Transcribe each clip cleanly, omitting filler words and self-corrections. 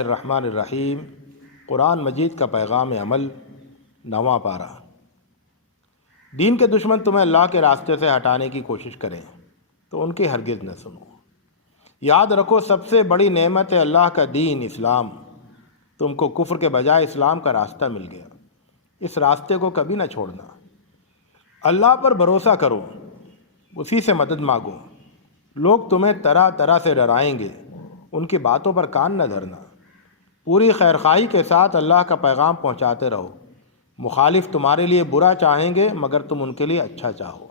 الرحمن الرحیم۔ قرآن مجید کا پیغام عمل، 9واں پارہ۔ دین کے دشمن تمہیں اللہ کے راستے سے ہٹانے کی کوشش کریں تو ان کی ہرگز نہ سنو۔ یاد رکھو، سب سے بڑی نعمت ہے اللہ کا دین اسلام۔ تم کو کفر کے بجائے اسلام کا راستہ مل گیا، اس راستے کو کبھی نہ چھوڑنا۔ اللہ پر بھروسہ کرو، اسی سے مدد مانگو۔ لوگ تمہیں طرح طرح سے ڈرائیں گے، ان کی باتوں پر کان نہ دھرنا۔ پوری خیرخواہی کے ساتھ اللہ کا پیغام پہنچاتے رہو۔ مخالف تمہارے لیے برا چاہیں گے مگر تم ان کے لیے اچھا چاہو۔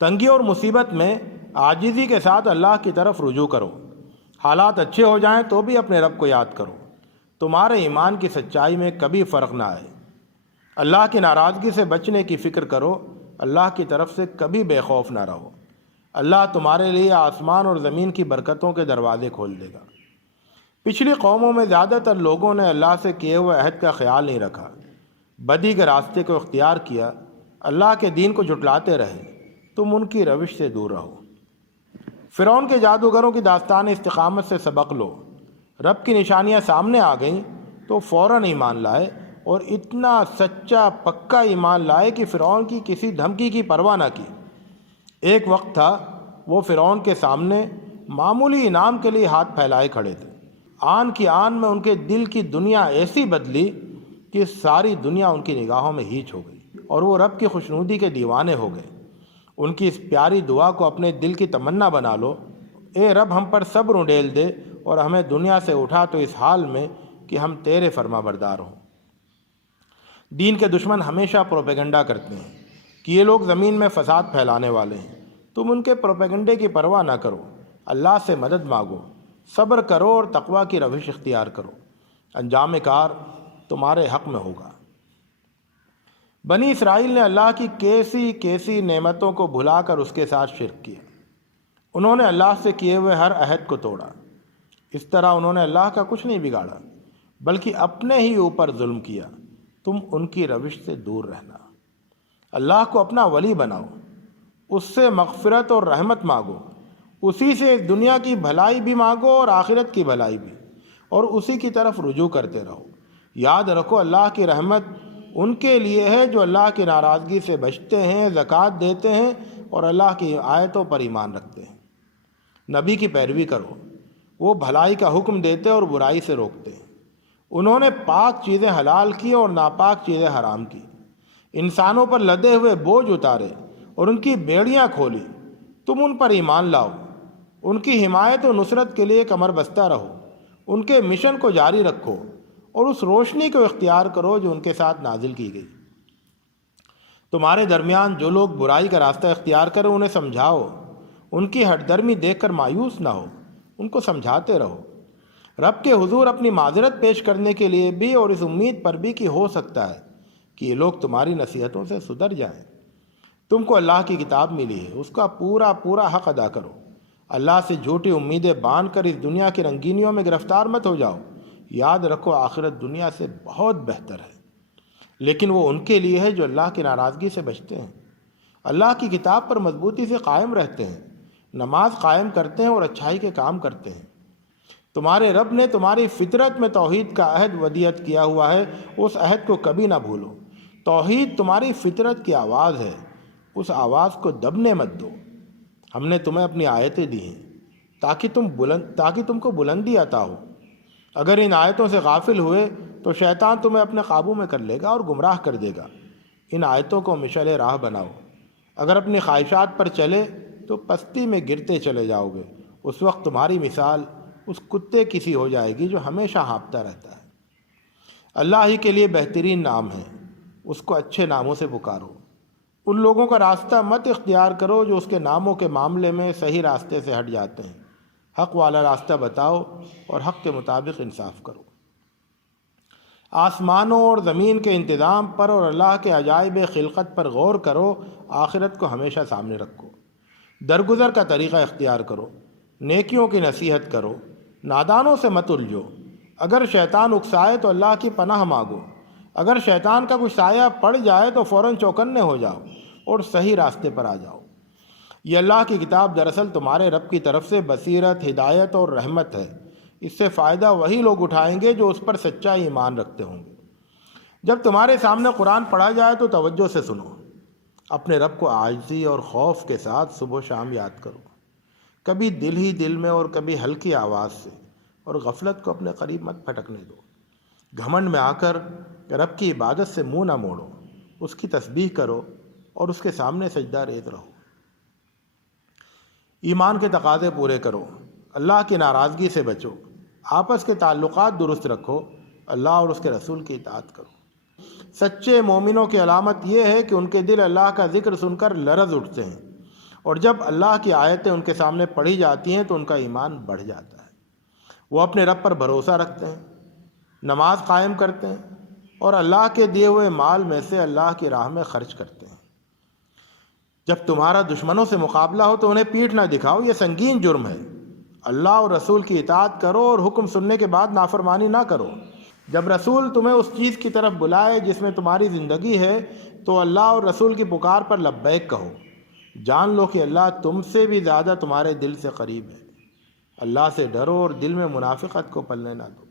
تنگی اور مصیبت میں عاجزی کے ساتھ اللہ کی طرف رجوع کرو۔ حالات اچھے ہو جائیں تو بھی اپنے رب کو یاد کرو۔ تمہارے ایمان کی سچائی میں کبھی فرق نہ آئے۔ اللہ کی ناراضگی سے بچنے کی فکر کرو۔ اللہ کی طرف سے کبھی بے خوف نہ رہو۔ اللہ تمہارے لیے آسمان اور زمین کی برکتوں کے دروازے کھول دے گا۔ پچھلی قوموں میں زیادہ تر لوگوں نے اللہ سے کیے ہوئے عہد کا خیال نہیں رکھا، بدی کے راستے کو اختیار کیا، اللہ کے دین کو جھٹلاتے رہے۔ تم ان کی روش سے دور رہو۔ فرعون کے جادوگروں کی داستان استقامت سے سبق لو۔ رب کی نشانیاں سامنے آ گئیں تو فوراً ایمان لائے، اور اتنا سچا پکا ایمان لائے کہ فرعون کی کسی دھمکی کی پرواہ نہ کی۔ ایک وقت تھا وہ فرعون کے سامنے معمولی انعام کے لیے ہاتھ پھیلائے کھڑے تھے۔ آن کی آن میں ان کے دل کی دنیا ایسی بدلی کہ ساری دنیا ان کی نگاہوں میں ہیچ ہو گئی، اور وہ رب کی خوشنودی کے دیوانے ہو گئے۔ ان کی اس پیاری دعا کو اپنے دل کی تمنا بنا لو، اے رب ہم پر صبر انڈیل دے اور ہمیں دنیا سے اٹھا تو اس حال میں کہ ہم تیرے فرما بردار ہوں۔ دین کے دشمن ہمیشہ پروپیگنڈا کرتے ہیں کہ یہ لوگ زمین میں فساد پھیلانے والے ہیں۔ تم ان کے پروپیگنڈے کی پرواہ نہ کرو، اللہ سے مدد مانگو، صبر کرو اور تقوی کی روش اختیار کرو۔ انجام کار تمہارے حق میں ہوگا۔ بنی اسرائیل نے اللہ کی کیسی کیسی نعمتوں کو بھلا کر اس کے ساتھ شرک کیا۔ انہوں نے اللہ سے کیے ہوئے ہر عہد کو توڑا۔ اس طرح انہوں نے اللہ کا کچھ نہیں بگاڑا بلکہ اپنے ہی اوپر ظلم کیا۔ تم ان کی روش سے دور رہنا۔ اللہ کو اپنا ولی بناؤ، اس سے مغفرت اور رحمت مانگو، اسی سے اس دنیا کی بھلائی بھی مانگو اور آخرت کی بھلائی بھی، اور اسی کی طرف رجوع کرتے رہو۔ یاد رکھو، اللہ کی رحمت ان کے لیے ہے جو اللہ کی ناراضگی سے بچتے ہیں، زکوٰۃ دیتے ہیں اور اللہ کی آیتوں پر ایمان رکھتے ہیں۔ نبی کی پیروی کرو، وہ بھلائی کا حکم دیتے اور برائی سے روکتے ہیں۔ انہوں نے پاک چیزیں حلال کی اور ناپاک چیزیں حرام کی۔ انسانوں پر لدے ہوئے بوجھ اتارے اور ان کی بیڑیاں کھولی۔ تم ان پر ایمان لاؤ، ان کی حمایت و نصرت کے لیے کمر بستہ رہو، ان کے مشن کو جاری رکھو اور اس روشنی کو اختیار کرو جو ان کے ساتھ نازل کی گئی۔ تمہارے درمیان جو لوگ برائی کا راستہ اختیار کریں انہیں سمجھاؤ، ان کی ہٹ درمی دیکھ کر مایوس نہ ہو، ان کو سمجھاتے رہو۔ رب کے حضور اپنی معذرت پیش کرنے کے لیے بھی اور اس امید پر بھی کہ ہو سکتا ہے کہ یہ لوگ تمہاری نصیحتوں سے سدھر جائیں۔ تم کو اللہ کی کتاب ملی ہے، اس کا پورا پورا حق ادا کرو۔ اللہ سے جھوٹی امیدیں باندھ کر اس دنیا کی رنگینیوں میں گرفتار مت ہو جاؤ۔ یاد رکھو، آخرت دنیا سے بہت بہتر ہے، لیکن وہ ان کے لیے ہے جو اللہ کی ناراضگی سے بچتے ہیں، اللہ کی کتاب پر مضبوطی سے قائم رہتے ہیں، نماز قائم کرتے ہیں اور اچھائی کے کام کرتے ہیں۔ تمہارے رب نے تمہاری فطرت میں توحید کا عہد ودیعت کیا ہوا ہے، اس عہد کو کبھی نہ بھولو۔ توحید تمہاری فطرت کی آواز ہے، اس آواز کو دبنے مت دو۔ ہم نے تمہیں اپنی آیتیں دی ہیں تاکہ تم کو بلندی عطا ہو۔ اگر ان آیتوں سے غافل ہوئے تو شیطان تمہیں اپنے قابو میں کر لے گا اور گمراہ کر دے گا۔ ان آیتوں کو مشعل راہ بناؤ۔ اگر اپنی خواہشات پر چلے تو پستی میں گرتے چلے جاؤ گے۔ اس وقت تمہاری مثال اس کتے کی سی ہو جائے گی جو ہمیشہ ہانپتا رہتا ہے۔ اللہ ہی کے لیے بہترین نام ہے، اس کو اچھے ناموں سے پکارو۔ ان لوگوں کا راستہ مت اختیار کرو جو اس کے ناموں کے معاملے میں صحیح راستے سے ہٹ جاتے ہیں۔ حق والا راستہ بتاؤ اور حق کے مطابق انصاف کرو۔ آسمانوں اور زمین کے انتظام پر اور اللہ کے عجائب خلقت پر غور کرو۔ آخرت کو ہمیشہ سامنے رکھو۔ درگزر کا طریقہ اختیار کرو، نیکیوں کی نصیحت کرو، نادانوں سے مت الجھو۔ اگر شیطان اکسائے تو اللہ کی پناہ مانگو۔ اگر شیطان کا کچھ سایہ پڑ جائے تو فوراً چوکنے ہو جاؤ اور صحیح راستے پر آ جاؤ۔ یہ اللہ کی کتاب دراصل تمہارے رب کی طرف سے بصیرت، ہدایت اور رحمت ہے۔ اس سے فائدہ وہی لوگ اٹھائیں گے جو اس پر سچا ایمان رکھتے ہوں گے۔ جب تمہارے سامنے قرآن پڑھا جائے تو توجہ سے سنو، اپنے رب کو عاجزی اور خوف کے ساتھ صبح و شام یاد کرو، کبھی دل ہی دل میں اور کبھی ہلکی آواز سے، اور غفلت کو اپنے قریب مت پھٹکنے دو۔ گھمنڈ میں آ کر رب کی عبادت سے منہ نہ موڑو، اس کی تسبیح کرو اور اس کے سامنے سجدہ ریز رہو۔ ایمان کے تقاضے پورے کرو، اللہ کی ناراضگی سے بچو، آپس کے تعلقات درست رکھو، اللہ اور اس کے رسول کی اطاعت کرو۔ سچے مومنوں کی علامت یہ ہے کہ ان کے دل اللہ کا ذکر سن کر لرز اٹھتے ہیں، اور جب اللہ کی آیتیں ان کے سامنے پڑھی جاتی ہیں تو ان کا ایمان بڑھ جاتا ہے۔ وہ اپنے رب پر بھروسہ رکھتے ہیں، نماز قائم کرتے ہیں اور اللہ کے دیے ہوئے مال میں سے اللہ کی راہ میں خرچ کرتے ہیں۔ جب تمہارا دشمنوں سے مقابلہ ہو تو انہیں پیٹھ نہ دکھاؤ، یہ سنگین جرم ہے۔ اللہ اور رسول کی اطاعت کرو اور حکم سننے کے بعد نافرمانی نہ کرو۔ جب رسول تمہیں اس چیز کی طرف بلائے جس میں تمہاری زندگی ہے تو اللہ اور رسول کی پکار پر لبیک کہو۔ جان لو کہ اللہ تم سے بھی زیادہ تمہارے دل سے قریب ہے۔ اللہ سے ڈرو اور دل میں منافقت کو پلنے نہ دو۔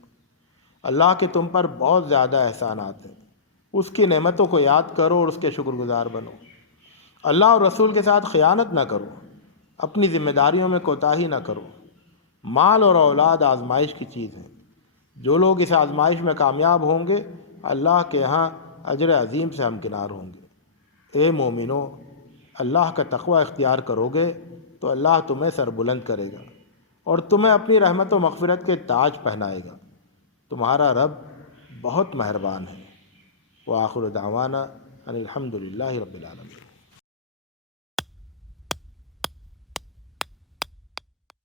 اللہ کے تم پر بہت زیادہ احسانات ہیں، اس کی نعمتوں کو یاد کرو اور اس کے شکر گزار بنو۔ اللہ اور رسول کے ساتھ خیانت نہ کرو، اپنی ذمہ داریوں میں کوتاہی نہ کرو۔ مال اور اولاد آزمائش کی چیز ہے، جو لوگ اس آزمائش میں کامیاب ہوں گے اللہ کے ہاں اجر عظیم سے ہمکنار ہوں گے۔ اے مومنو، اللہ کا تقوی اختیار کرو گے تو اللہ تمہیں سربلند کرے گا اور تمہیں اپنی رحمت و مغفرت کے تاج پہنائے گا۔ تمہارا رب بہت مہربان ہے۔ وآخر دعوانا ان الحمد للہ رب العالمین۔